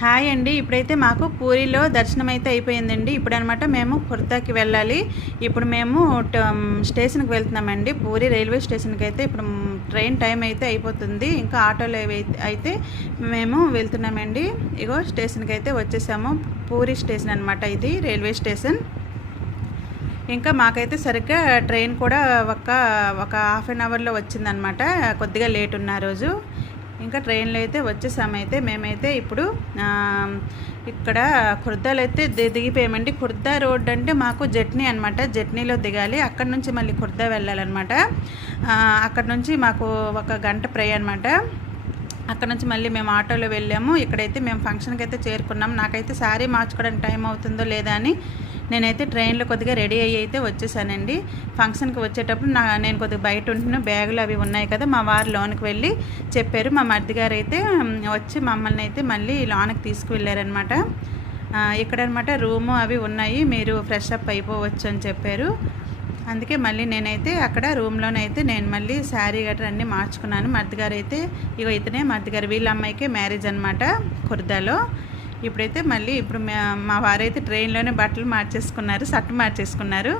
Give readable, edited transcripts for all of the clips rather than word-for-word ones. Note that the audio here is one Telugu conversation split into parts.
హాయ్ అండి. ఇప్పుడైతే మాకు పూరిలో దర్శనం అయితే అయిపోయిందండి. ఇప్పుడనమాట మేము ఖుర్దాకి వెళ్ళాలి. ఇప్పుడు మేము స్టేషన్కి వెళ్తున్నామండి. పూరి రైల్వే స్టేషన్కి అయితే ఇప్పుడు ట్రైన్ టైం అయితే అయిపోతుంది. ఇంకా ఆటోలో అయితే మేము వెళ్తున్నామండి. ఇగో స్టేషన్కి అయితే వచ్చేసాము. పూరి స్టేషన్ అనమాట, ఇది రైల్వే స్టేషన్. ఇంకా మాకైతే సరిగ్గా ట్రైన్ కూడా ఒక హాఫ్ అన్ అవర్లో వచ్చిందనమాట. కొద్దిగా లేట్ ఉన్న రోజు. ఇంకా ట్రైన్లో అయితే వచ్చేసామైతే మేమైతే ఇప్పుడు ఇక్కడ ఖుర్దాలో అయితే దిగిపోయామండి. ఖుర్దా రోడ్ అంటే మాకు జట్నీ అనమాట. జట్నీలో దిగాలి. అక్కడ నుంచి మళ్ళీ ఖుర్దా వెళ్ళాలన్నమాట. అక్కడ నుంచి మాకు 1 గంట అనమాట. అక్కడ నుంచి మళ్ళీ మేము ఆటోలో వెళ్ళాము. ఇక్కడైతే మేము ఫంక్షన్కి అయితే చేరుకున్నాం. నాకైతే శారీ మార్చుకోవడానికి టైం అవుతుందో లేదా అని నేనైతే ట్రైన్లో కొద్దిగా రెడీ అయ్యి అయితే వచ్చేసానండి. ఫంక్షన్కి వచ్చేటప్పుడు నేను కొద్దిగా బయట ఉంటున్న బ్యాగులు అవి ఉన్నాయి కదా, మా వారు లోనికి వెళ్ళి చెప్పారు. మా మరిది గారు అయితే వచ్చి మమ్మల్ని అయితే మళ్ళీ లోనికి తీసుకువెళ్ళారనమాట. ఇక్కడనమాట రూము అవి ఉన్నాయి, మీరు ఫ్రెష్ అప్ అయిపోవచ్చు అని చెప్పారు. అందుకే మళ్ళీ నేనైతే అక్కడ రూమ్లోనైతే నేను మళ్ళీ శారీ గట్రా అన్నీ మార్చుకున్నాను. మరిదిగారు అయితే ఇగో ఇతనే మరిదిగారు, వీళ్ళ అమ్మాయికే మ్యారేజ్ అనమాట ఖుర్దాలో. ఇప్పుడైతే మళ్ళీ మా వారైతే ట్రైన్లోనే బట్టలు మార్చేసుకున్నారు, షర్ట్ మార్చేసుకున్నారు.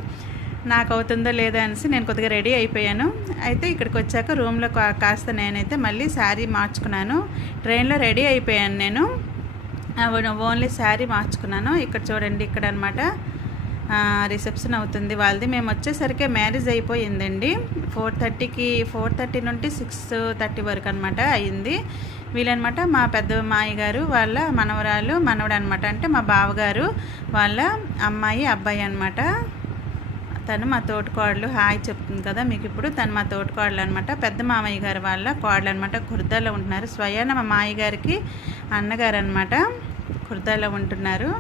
నాకు అవుతుందో లేదో అనేసి నేను కొద్దిగా రెడీ అయిపోయాను. అయితే ఇక్కడికి వచ్చాక రూమ్లో కాస్త నేనైతే మళ్ళీ శారీ మార్చుకున్నాను. ట్రైన్లో రెడీ అయిపోయాను నేను, ఓన్లీ శారీ మార్చుకున్నాను. ఇక్కడ చూడండి, ఇక్కడ అనమాట రిసెప్షన్ అవుతుంది వాళ్ళది. మేము వచ్చేసరికి మ్యారేజ్ అయిపోయిందండి. 4:30 నుండి 6:30 వరకు అనమాట అయింది. వీళ్ళనమాట మా పెద్ద మాయ గారు వాళ్ళ మనవడు అనమాట. అంటే మా బావగారు వాళ్ళ అమ్మాయి అబ్బాయి అనమాట. తను మా తోటికోడలు. హాయ్ చెప్తుంది కదా మీకు ఇప్పుడు. తను మా తోటికోడలు అనమాట. పెద్ద మామయ్య గారు వాళ్ళ కోడలు అనమాట. ఖుర్దాలో ఉంటున్నారు. స్వయాన మా మాయ గారికి అన్నగారు అనమాట, ఖుర్దాలో ఉంటున్నారు.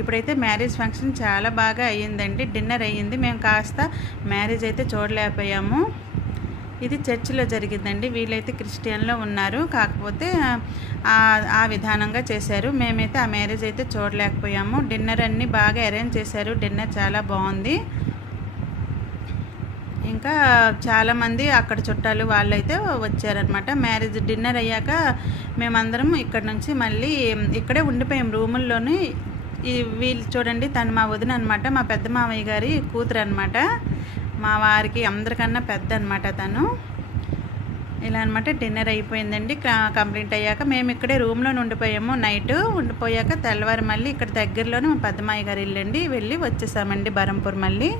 ఇప్పుడైతే మ్యారేజ్ ఫంక్షన్ చాలా బాగా అయ్యిందండి. డిన్నర్ అయ్యింది. మేము కాస్త మ్యారేజ్ అయితే చూడలేకపోయాము. ఇది చర్చిలో జరిగిందండి. వీళ్ళైతే క్రిస్టియన్లో ఉన్నారు, కాకపోతే ఆ విధానంగా చేశారు. మేమైతే ఆ మ్యారేజ్ అయితే చూడలేకపోయాము. డిన్నర్ అన్నీ బాగా అరేంజ్ చేశారు. డిన్నర్ చాలా బాగుంది. ఇంకా చాలామంది అక్కడ చుట్టాలు వాళ్ళైతే వచ్చారనమాట. మ్యారేజ్ డిన్నర్ అయ్యాక మేమందరం ఇక్కడ నుంచి మళ్ళీ ఇక్కడే ఉండిపోయాం రూముల్లోని. వీళ్ళు చూడండి, తను మా వదిన అనమాట, మా పెద్ద మామయ్య గారి కూతురు అనమాట. మా వారికి అందరికన్నా పెద్ద అనమాట తను. ఇలా అనమాట డిన్నర్ అయిపోయిందండి. కంప్లీట్ అయ్యాక మేము ఇక్కడే రూమ్లో ఉండిపోయాము. నైట్ ఉండిపోయాక తెల్లవారు మళ్ళీ ఇక్కడ దగ్గరలోనే మా పెద్ద మామయ్య గారి ఇల్లండి, వెళ్ళి వచ్చేసామండి బరంపూర్ మళ్ళీ.